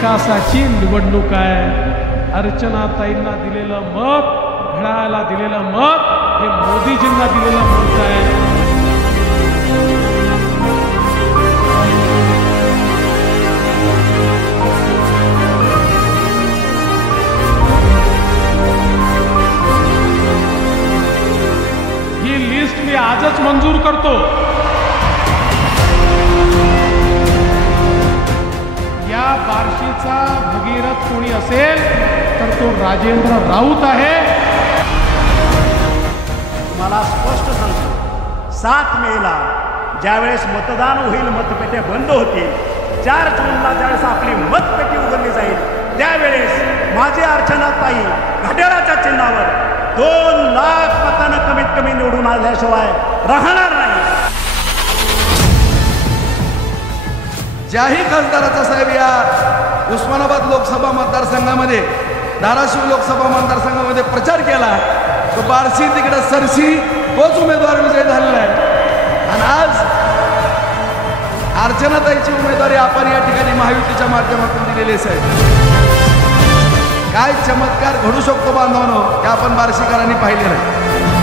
विकासाची निवडणूक आहे। अर्चनाताईंना दिलेलं मत, घड्याळाला दिलेलं मत हे मोदीजींना दिलेलं मत आहे। ही लिस्ट मी आजच मंजूर करतो। या बार्शीचा भगीरथ कोणी असेल तर तो राजेंद्र राऊत आहे। मला स्पष्ट सांगतो, 7 मेला ज्यावेळेस मतदान होईल, मतपेट्या बंद होतील, 4 जूनला ज्यावेळेस आपली मतपेटी उघडली जाईल, त्यावेळेस माझी अर्चनाताई घड्याळाच्या चिन्हावर 2 लाख मतांना कमीत कमी निवडून आल्याशिवाय राहणार नाही। ज्याही खासदाराचा साहेब या उस्मानाबाद लोकसभा मतदारसंघामध्ये, धाराशिव लोकसभा मतदारसंघामध्ये प्रचार केला, तो बार्शी तिकडे सरशी तोच उमेदवार विजय झालेला आहे। आणि आज अर्चनाताईची उमेदवारी आपण या ठिकाणी महायुतीच्या माध्यमातून दिलेली आहे। काय चमत्कार घडू शकतो बांधवांनो, हे आपण बार्शीकरांनी पाहिलेलं आहे।